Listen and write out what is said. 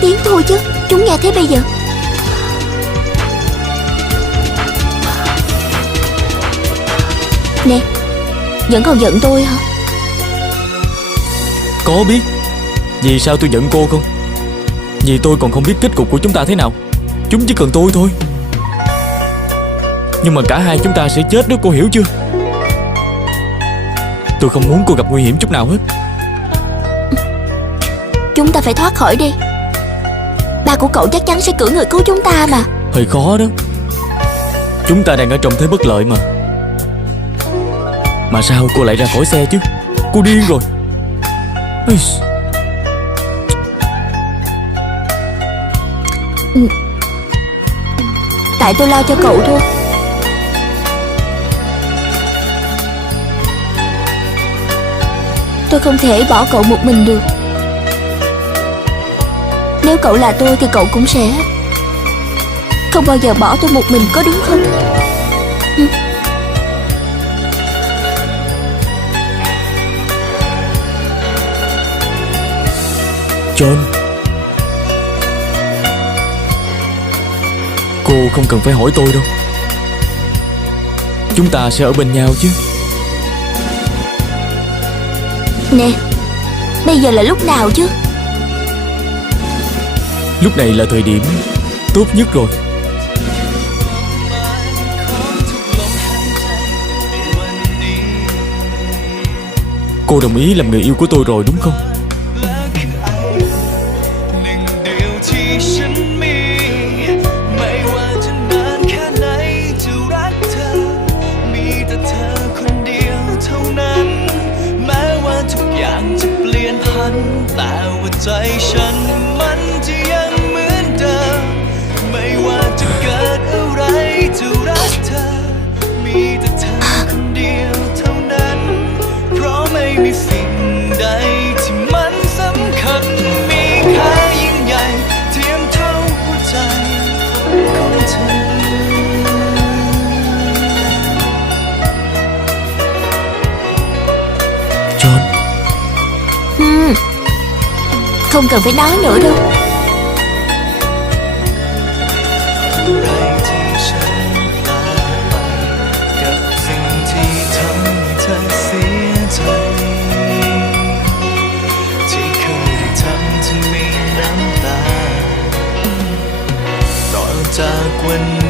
tiếng thôi chứ. Chúng nghe thế bây giờ. Nè, vẫn còn giận tôi hả? Có biết. Vì sao tôi giận cô không? Vì tôi còn không biết kết cục của chúng ta thế nào. Chúng chỉ cần tôi thôi. Nhưng mà cả hai chúng ta sẽ chết đó, cô hiểu chưa? Tôi không muốn cô gặp nguy hiểm chút nào hết. Chúng ta phải thoát khỏi đi. Ba của cậu chắc chắn sẽ cử người cứu chúng ta mà. Hơi khó đó. Chúng ta đang ở trong thế bất lợi mà. Mà sao cô lại ra khỏi xe chứ? Cô điên rồi. Tại tôi lo cho cậu thôi. Tôi không thể bỏ cậu một mình được. Nếu cậu là tôi thì cậu cũng sẽ không bao giờ bỏ tôi một mình, có đúng không? John, cô không cần phải hỏi tôi đâu. Chúng ta sẽ ở bên nhau chứ. Nè, bây giờ là lúc nào chứ? Lúc này là thời điểm tốt nhất rồi. Cô đồng ý làm người yêu của tôi rồi đúng không? Không cần phải nói nữa đâu.จากวัน